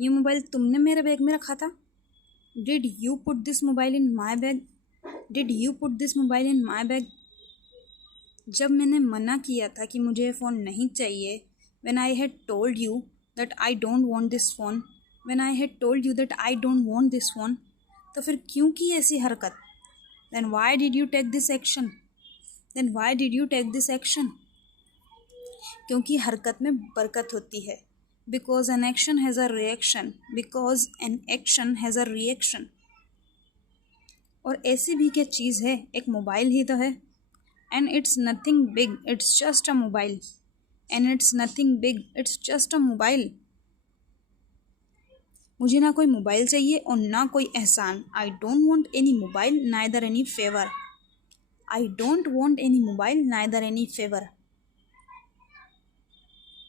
ये मोबाइल तुमने मेरे बैग में रखा था? Did you put this mobile in my bag? Did you put this mobile in my bag? जब मैंने मना किया था कि मुझे ये फ़ोन नहीं चाहिए, when I had told you that I don't want this phone, when I had told you that I don't want this phone, तो फिर क्यों की ऐसी हरकत? Then why did you take this action? Then why did you take this action? क्योंकि हरकत में बरकत होती है. Because an action has a reaction. Because an action has a reaction. और ऐसी भी क्या चीज़ है, एक मोबाइल ही तो है. And it's nothing big, it's just a mobile. And it's nothing big, it's just a mobile. मुझे ना कोई मोबाइल चाहिए और ना कोई एहसान. I don't want any mobile, neither any favor. I don't want any mobile, neither any favor.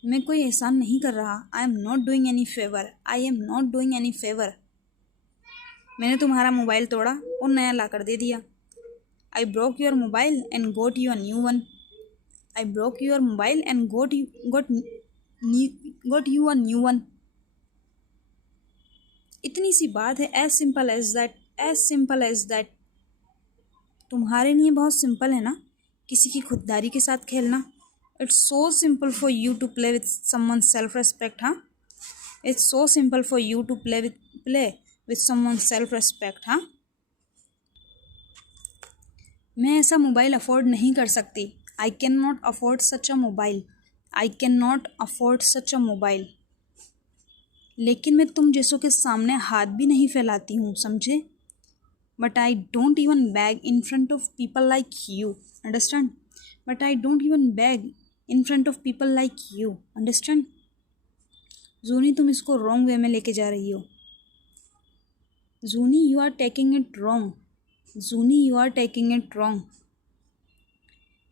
मैं कोई एहसान नहीं कर रहा. I am not doing any favor. I am not doing any favor. मैंने तुम्हारा मोबाइल तोड़ा और नया ला कर दे दिया. I broke your mobile and got you a new one. I broke your mobile and got you a new one. इतनी सी बात है. As simple as that. As simple as that. तुम्हारे लिए बहुत सिंपल है ना किसी की खुददारी के साथ खेलना. It's so simple for you to play with someone's self-respect, huh? It's so simple for you to play with someone's self-respect, huh? मैं ऐसा मोबाइल अफोर्ड नहीं कर सकती. I cannot afford such a mobile. I cannot afford such a mobile. लेकिन मैं तुम जैसों के सामने हाथ भी नहीं फैलाती हूँ, समझे? But I don't even beg in front of people like you. Understand? But I don't even beg in front of people like you. Understand? जूनी, तुम इसको रॉन्ग वे में लेके जा रही हो. जूनी, you are taking it wrong. Juni, you are taking it wrong.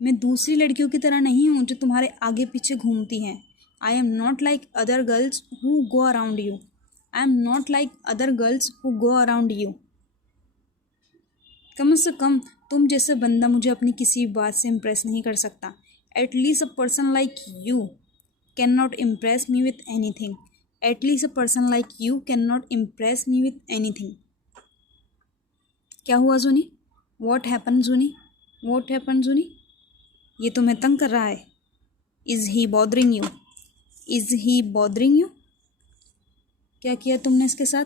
मैं दूसरी लड़कियों की तरह नहीं हूँ जो तुम्हारे आगे पीछे घूमती हैं. I am not like other girls who go around you. I am not like other girls who go around you. कम से कम तुम जैसे बंदा मुझे अपनी किसी बात से इम्प्रेस नहीं कर सकता. At least a person like you cannot impress me with anything. At least a person like you cannot impress me with anything. क्या हुआ जूनी? What happened Juni? What happened जूनी? ये तुम्हें तंग कर रहा है. Is he bothering you? Is he bothering you? क्या किया तुमने इसके साथ?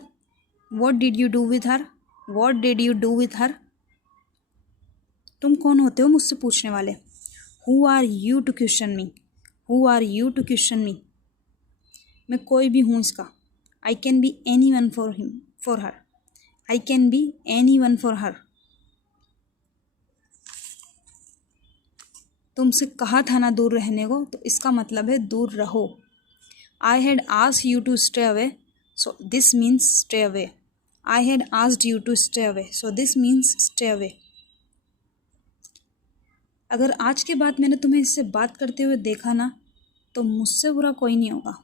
What did you do with her? What did you do with her? तुम कौन होते हो मुझसे पूछने वाले? Who are you to question me? Who are you to question me? मैं कोई भी हूँ इसका. I can be anyone for him, for her. I can be anyone for her. तुमसे कहा था ना दूर रहने को, तो इसका मतलब है दूर रहो. I had asked you to stay away, so this means stay away. I had asked you to stay away, so this means stay away. अगर आज के बाद मैंने तुम्हें इससे बात करते हुए देखा ना, तो मुझसे बुरा कोई नहीं होगा.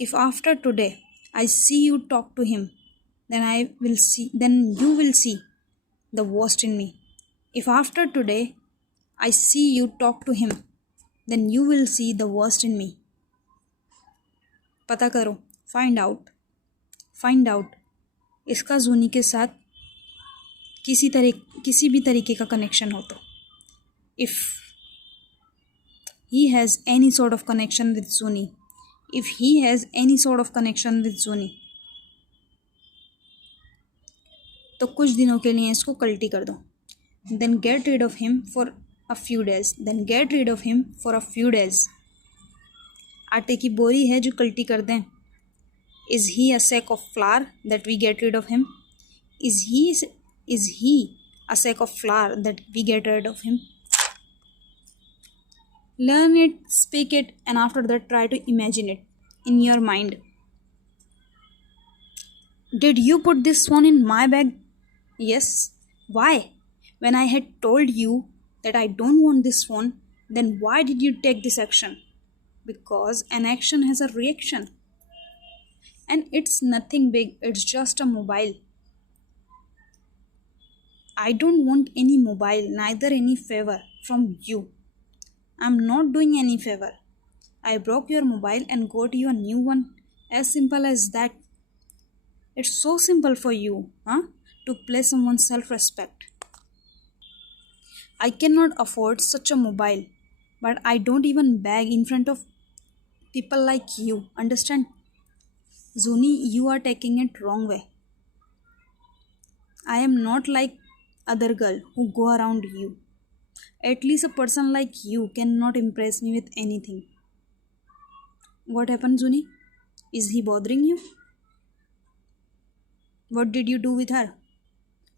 If after today I see you talk to him, then you will see the worst in me. If after today I see you talk to him, then you will see the worst in me. पता करो. Find out. इसका जूनी के साथ किसी भी तरीके का कनेक्शन हो तो. If he has any sort of connection with Zuni. If he has any sort of connection with Zuni, तो कुछ दिनों के लिए इसको कल्टी कर दो. Then get rid of him for a few days. Then get rid of him for a few days. आटे की बोरी है जो कल्टी कर दें. Is he a sack of flour that we get rid of him? Is he a sack of flour that we get rid of him? Learn it, speak it, and after that try to imagine it in your mind. Did you put this phone in my bag? Yes. Why? When I had told you that I don't want this phone, then why did you take this action? Because an action has a reaction. And it's nothing big, it's just a mobile. I don't want any mobile, neither any favor from you. I'm not doing any favor. I broke your mobile and got you a new one. As simple as that. It's so simple for you, huh? To play someone's self respect. I cannot afford such a mobile, but I don't even beg in front of people like you. Understand? Zuni, you are taking it wrong way. I am not like other girl who go around you. At least a person like you cannot impress me with anything. What happened, Zuni? Is he bothering you? What did you do with her?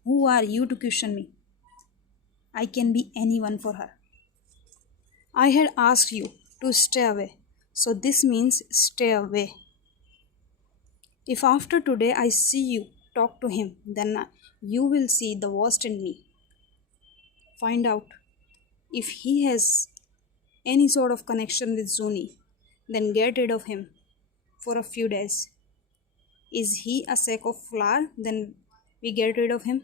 Who are you to question me? I can be anyone for her. I had asked you to stay away, so this means stay away. If after today I see you talk to him, then you will see the worst in me. Find out if he has any sort of connection with Zuni, then get rid of him for a few days. Is he a sack of flour? Then we get rid of him.